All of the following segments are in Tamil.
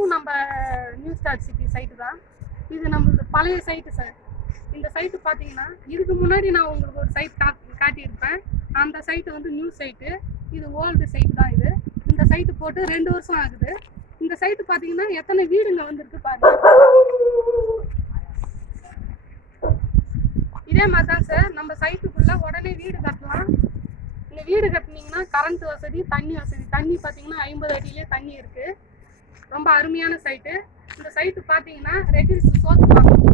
இதுவும் நம்ம நியூ ஸ்டார் சிட்டி சைட்டு தான். இது நம்மளது பழைய சைட்டு சார். இந்த சைட்டு பார்த்தீங்கன்னா இதுக்கு முன்னாடி நான் உங்களுக்கு ஒரு சைட் காட்டியிருப்பேன். அந்த சைட்டு வந்து நியூ சைட்டு, இது ஓல்டு சைட்டு தான். இந்த சைட்டு போட்டு 2 வருஷம் ஆகுது. இந்த சைட்டு பார்த்தீங்கன்னா எத்தனை வீடுங்க வந்திருக்கு பாருங்க. இதே மாதிரி தான் சார் நம்ம சைட்டுக்குள்ள உடனே வீடு கட்டலாம். இந்த வீடு கட்டினீங்கன்னா கரண்ட் வசதி, தண்ணி வசதி. தண்ணி பார்த்தீங்கன்னா 50 அடியிலே தண்ணி இருக்கு. ரொம்ப அருமையான சைட்டு. இந்த சைட்டு பார்த்தீங்கன்னா ரெட்டில்ஸ் சோத்து பார்க்கணும்.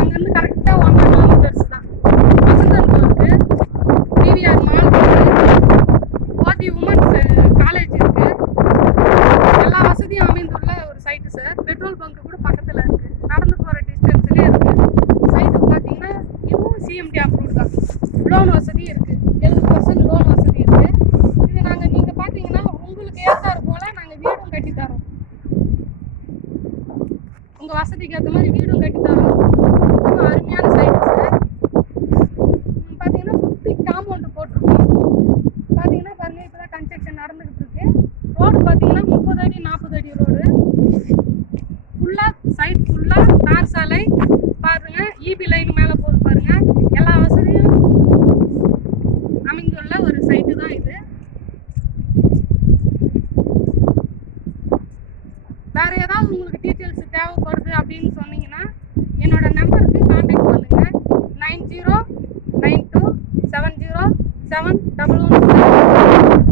அங்கேருந்து கரெக்டாக 1 கிலோமீட்டர்ஸ் தான். வசந்தன் இருக்கு, பிவிஆர் மால் இருக்கு, ஓதி உமன்ஸ் காலேஜ் இருக்கு. எல்லா வசதியும் அமைந்துள்ள ஒரு சைட்டு சார். பெட்ரோல் பங்க் கூட பக்கத்தில் இருக்கு. நடந்து போகிற டிஸ்டன்ஸ்லேயே இருக்கு. சைட்டு பார்த்தீங்கன்னா இதுவும் சிஎம்டி அப்ரூவ் தான். லோன் வசதி இருக்கு, 70% லோன் வசதி இருக்கு. இது நீங்கள் பார்த்தீங்கன்னா உங்களுக்கு ஏற்றாறு போல நாங்கள் வீடும் கட்டி தரோம். உங்கள் வசதிக்கு ஏற்ற மாதிரி வீடும் கட்டி தரோம். ரொம்ப அருமையான சைட்டு சார். பார்த்தீங்கன்னா சுற்றி காம்பவுண்டு போட்டிருக்கோம். பார்த்தீங்கன்னா பாருங்க, இப்போ தான் கன்ஸ்ட்ரக்ஷன் நடந்துகிட்டு இருக்கு. ரோடு பார்த்தீங்கன்னா 30 அடி 40 அடி ரோடு. ஃபுல்லாக சைட் ஃபுல்லாக தார் சாலை பாருங்க. இபி லைன் மேலே போகுது பாருங்க. எல்லா வசதியும் அமைந்துள்ள ஒரு சைட்டு தான் இது. வேற ஏதாவது உங்களுக்கு டீட்டெயில்ஸ் தேவைப்படுது அப்படின்னு சொன்னீங்கன்னா என்னோட நம்பருக்கு கான்டாக்ட் பண்ணுங்க. 9092707117.